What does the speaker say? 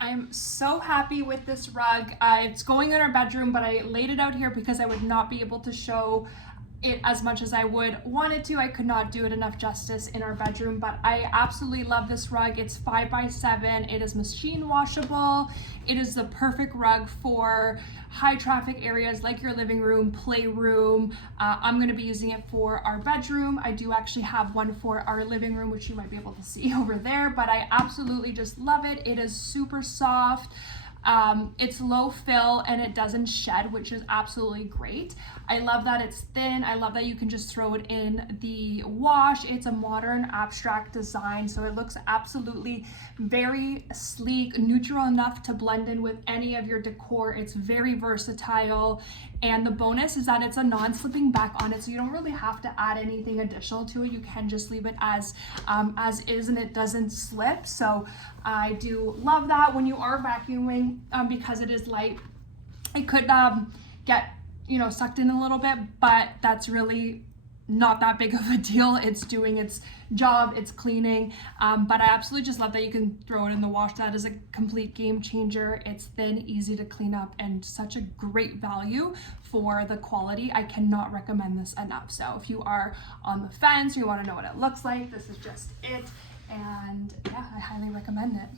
I'm so happy with this rug. It's going in our bedroom, but I laid it out here because I would not be able to show it as much as I would wanted to. I could not do it enough justice in our bedroom, but I absolutely love this rug. It's 5x7. It is machine washable. It is the perfect rug for high traffic areas like your living room, playroom. I'm gonna be using it for our bedroom. I do actually have one for our living room, which you might be able to see over there, but I absolutely just love it. It is super soft. It's low fill and it doesn't shed, which is absolutely great. I love that it's thin. I love that you can just throw it in the wash. It's a modern abstract design, so it looks absolutely very sleek, neutral enough to blend in with any of your decor. It's very versatile, and the bonus is that it's a non-slipping back on it, so you don't really have to add anything additional to it. You can just leave it as is, and it doesn't slip. So I do love that. When you are vacuuming, because it is light, it could get sucked in a little bit, but that's really not that big of a deal. It's doing its job, it's cleaning, but I absolutely just love that you can throw it in the wash. That is a complete game changer. It's thin, easy to clean up, and such a great value for the quality. I cannot recommend this enough. So if you are on the fence, you want to know what it looks like, this is just it. And yeah, I highly recommend it.